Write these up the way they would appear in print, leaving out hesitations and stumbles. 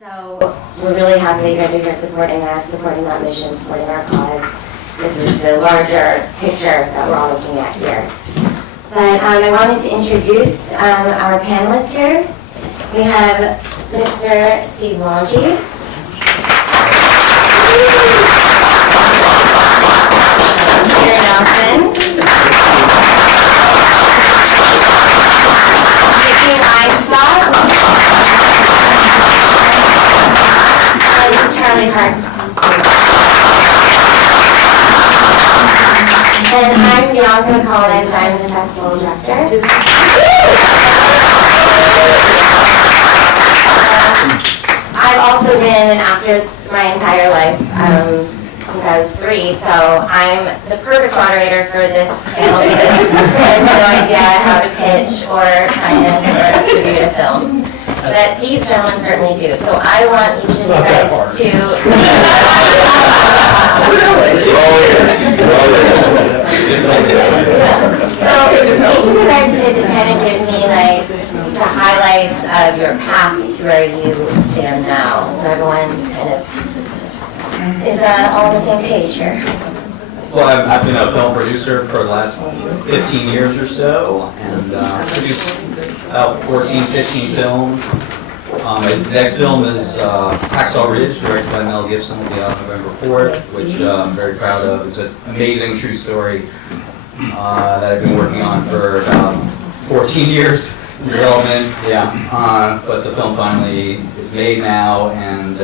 So we're really happy that you guys are here supporting us, supporting that mission, supporting our cause. This is the larger picture that we're all looking at here. But I wanted to introduce our panelists here. We have Mr. Steve Longy. Peter Nelson. Vicky Weinstock. And Charlie Hartz. And I'm Bianca Collins. I'm the festival director. I've also been an actress my entire life, since I was 3, so I'm the perfect moderator for this panel because I have no idea how to pitch or finance or distribute a film. But these gentlemen certainly do. So I want each of you guys to... So each of you guys could just kind of give me like the highlights of your path to where you stand now. So everyone kind of is all on the same page here. Well, I've been a film producer for the last 15 years or so, and produced about 14, 15 films. The next film is Hacksaw Ridge, directed by Mel Gibson, will be out November 4th, which I'm very proud of. It's an amazing true story that I've been working on for about 14 years in development. Yeah, but the film finally is made now, and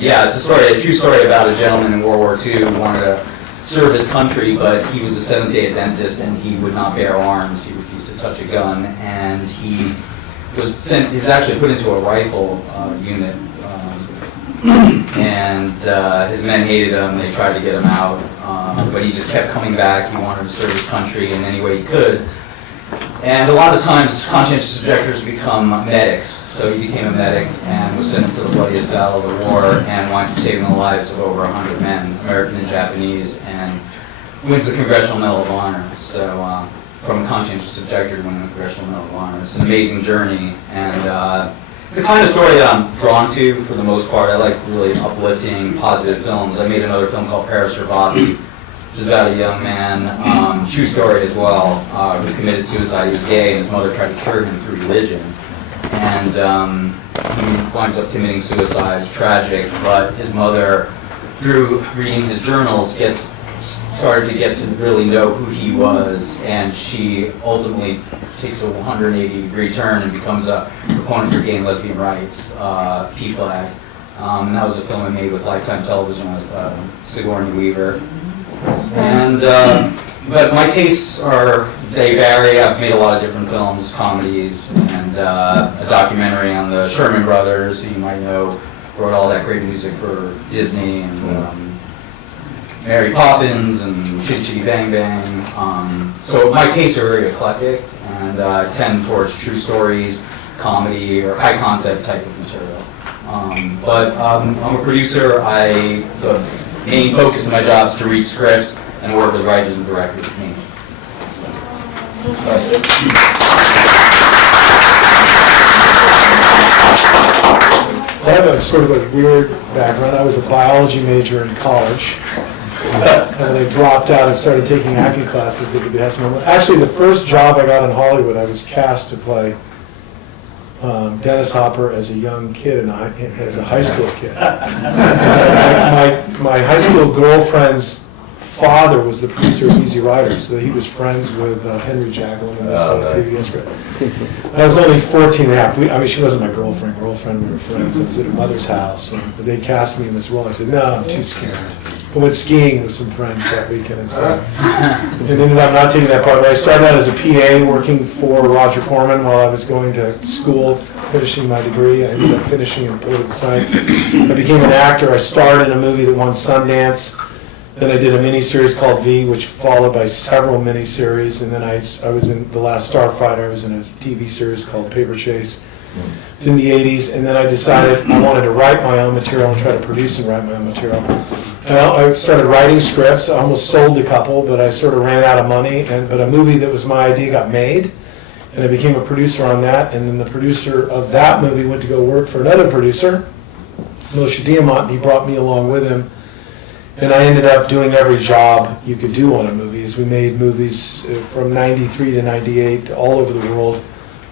yeah, it's a true story about a gentleman in World War II who wanted to serve his country, but he was a Seventh-day Adventist and he would not bear arms. He refused to touch a gun, and he was sent. He was actually put into a rifle unit, and his men hated him. They tried to get him out, but he just kept coming back. He wanted to serve his country in any way he could. And a lot of times, conscientious objectors become medics. So he became a medic and was sent into the bloodiest battle of the war and winds up saving the lives of over 100 men, American and Japanese, and wins the Congressional Medal of Honor. So from a conscientious objector to winning the Congressional Medal of Honor. It's an amazing journey, and it's the kind of story that I'm drawn to for the most part. I like really uplifting, positive films. I made another film called Paris or Bobby, which is about a young man, true story as well, who committed suicide. He was gay, and his mother tried to cure him through religion. And he winds up committing suicide. It's tragic, but his mother, through reading his journals, started to get to really know who he was, and she ultimately takes a 180-degree turn and becomes a proponent for gay and lesbian rights, PFLAG. And that was a film I made with Lifetime Television with Sigourney Weaver. And but my tastes they vary. I've made a lot of different films, comedies, and a documentary on the Sherman Brothers, who you might know wrote all that great music for Disney, and Mary Poppins and Chitty Chitty Bang Bang. So my tastes are very eclectic, and tend towards true stories, comedy, or high concept type of material. But I'm a producer. The main focus of my job is to read scripts and work with writers and directors with me. I have a sort of a weird background. I was a biology major in college. And then I dropped out and started taking acting classes at the behest of my mother. Actually, the first job I got in Hollywood, I was cast to play Dennis Hopper as a young kid and as a high school kid. My high school girlfriend's father was the producer of Easy Rider, so he was friends with Henry Jaglin and this script. I was only 14 and a half. I mean, she wasn't my girlfriend. We were friends. I was at her mother's house, and they cast me in this role. I said, no, I'm too scared. I went skiing with some friends that weekend instead. And ended up not taking that part. But I started out as a PA working for Roger Corman while I was going to school, finishing my degree. I ended up finishing in political science. I became an actor. I starred in a movie that won Sundance. Then I did a miniseries called V, which followed by several miniseries. And then I was in The Last Starfighter. I was in a TV series called Paper Chase in the 80s. And then I decided I wanted to write my own material and try to produce and write my own material. I started writing scripts. I almost sold a couple, but I sort of ran out of money. But a movie that was my idea got made, and I became a producer on that. And then the producer of that movie went to go work for another producer, Moshe Diamant, and he brought me along with him. And I ended up doing every job you could do on a movie, as we made movies from 93 to 98 all over the world.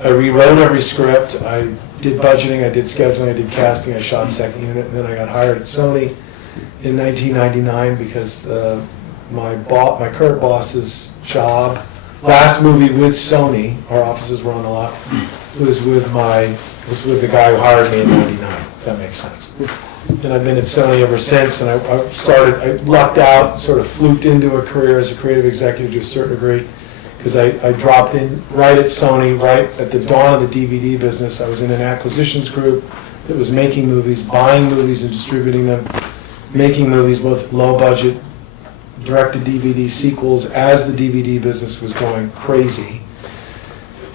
I rewrote every script, I did budgeting, I did scheduling, I did casting, I shot second unit, and then I got hired at Sony in 1999 because my current boss's job, last movie with Sony, our offices were on a lot, was with the guy who hired me in 99, if that makes sense. And I've been at Sony ever since, and I lucked out, sort of fluked into a career as a creative executive to a certain degree, because I dropped in right at Sony, right at the dawn of the DVD business. I was in an acquisitions group that was making movies, buying movies and distributing them, making movies, both low budget, direct-to-DVD sequels, as the DVD business was going crazy.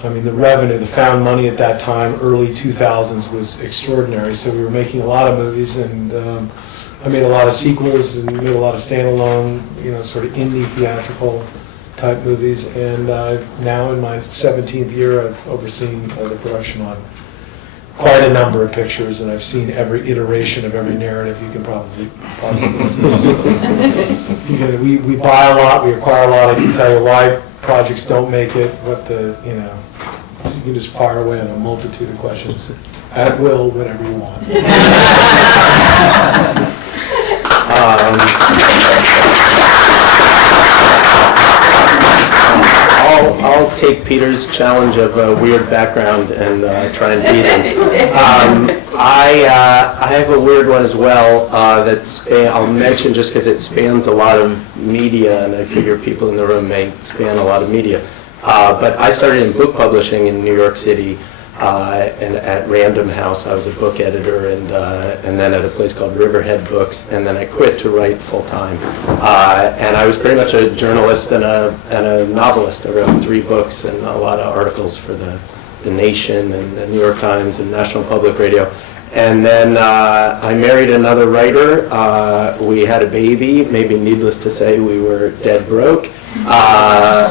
I mean, the revenue, the found money at that time, early 2000s, was extraordinary. So we were making a lot of movies, and I made a lot of sequels and made a lot of standalone, sort of indie theatrical type movies. And now in my 17th year, I've overseen the production on quite a number of pictures, and I've seen every iteration of every narrative you can possibly see. So, we buy a lot, we acquire a lot. I can tell you why projects don't make it, you can just fire away on a multitude of questions. At will, whatever you want. I'll take Peter's challenge of a weird background and try and beat him. I have a weird one as well I'll mention just because it spans a lot of media, and I figure people in the room may span a lot of media. But I started in book publishing in New York City, and at Random House I was a book editor, and then at a place called Riverhead Books, and then I quit to write full time. And I was pretty much a journalist and a novelist. I wrote 3 books and a lot of articles for the Nation and the New York Times and National Public Radio. And then I married another writer. We had a baby. Maybe needless to say, we were dead broke,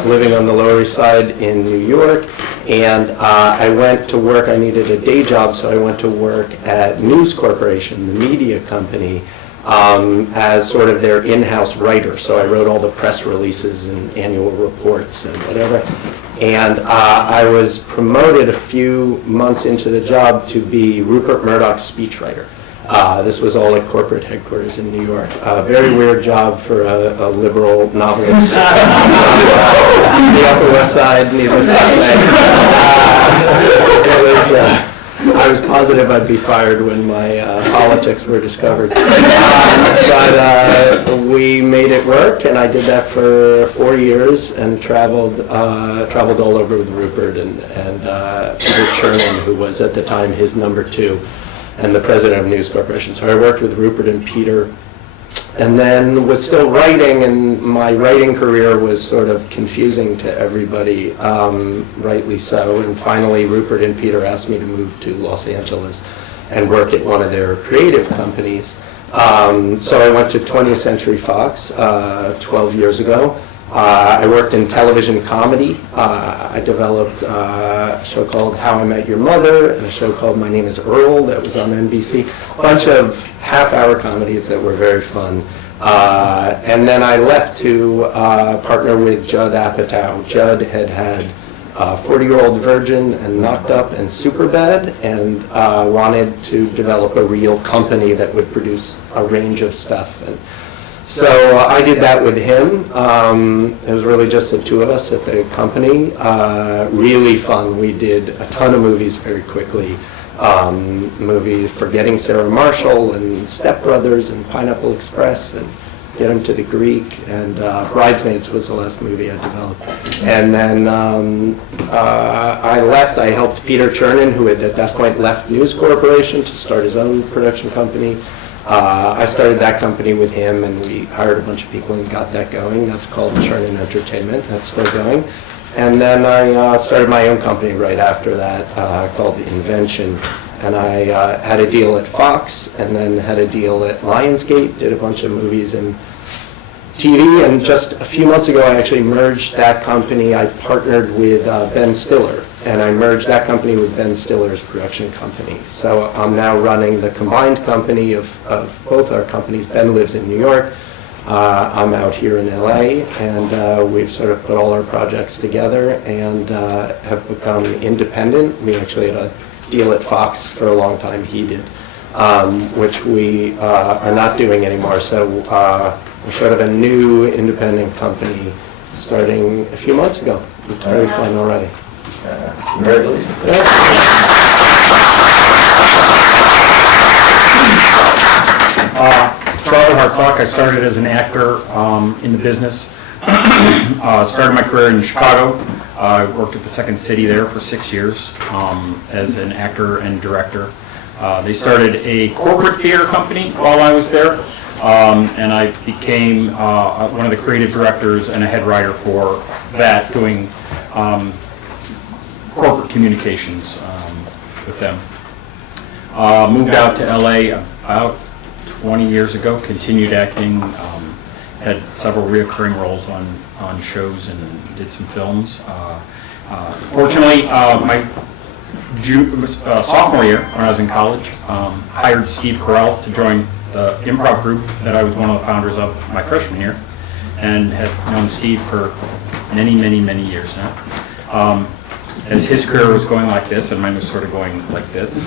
living on the Lower East Side in New York. And I went to work. I needed a day job, so I went to work at News Corporation, the media company, as sort of their in-house writer. So I wrote all the press releases and annual reports and whatever. And I was promoted a few months into the job to be Rupert Murdoch's speechwriter. This was all at corporate headquarters in New York. Very weird job for a liberal novelist. The Upper West Side, needless to say. I was positive I'd be fired when my politics were discovered. But we made it work, and I did that for 4 years and traveled all over with Rupert and Peter Chernin, who was at the time his number 2 and the president of News Corporation. So I worked with Rupert and Peter, and then was still writing, and my writing career was sort of confusing to everybody, rightly so. And finally, Rupert and Peter asked me to move to Los Angeles and work at one of their creative companies. So I went to 20th Century Fox 12 years ago. I worked in television comedy. I developed a show called How I Met Your Mother and a show called My Name is Earl that was on NBC. A bunch of half-hour comedies that were very fun. And then I left to partner with Judd Apatow. Judd had 40-Year-Old Virgin and Knocked Up and Superbad, and wanted to develop a real company that would produce a range of stuff. And so I did that with him. It was really just the 2 of us at the company. Really fun. We did a ton of movies very quickly. Movies Forgetting Sarah Marshall and Step Brothers and Pineapple Express and Get Him to the Greek, and Bridesmaids was the last movie I developed. And then I left. I helped Peter Chernin, who had at that point left News Corporation, to start his own production company. I started that company with him, and we hired a bunch of people and got that going. That's called Chernin Entertainment. That's still going. And then I started my own company right after that called Invention. And I had a deal at Fox, and then had a deal at Lionsgate, did a bunch of movies in TV, and just a few months ago, I actually merged that company. I partnered with Ben Stiller, and I merged that company with Ben Stiller's production company. So I'm now running the combined company of both our companies. Ben lives in New York. I'm out here in LA, and we've sort of put all our projects together and have become independent. We actually had a deal at Fox for a long time, he did, which we are not doing anymore. So we're sort of a new independent company starting a few months ago. It's very fun already. Congratulations. Charlie Hartsock. I started as an actor in the business. Started my career in Chicago. I worked at the Second City there for 6 years as an actor and director. They started a corporate theater company while I was there, and I became one of the creative directors and a head writer for that, doing corporate communications with them. Moved out to LA about 20 years ago, continued acting, had several reoccurring roles on shows and did some films. Fortunately, my sophomore year, when I was in college, hired Steve Carell to join the improv group that I was one of the founders of my freshman year, and have known Steve for many, many, many years now. As his career was going like this, and mine was sort of going like this.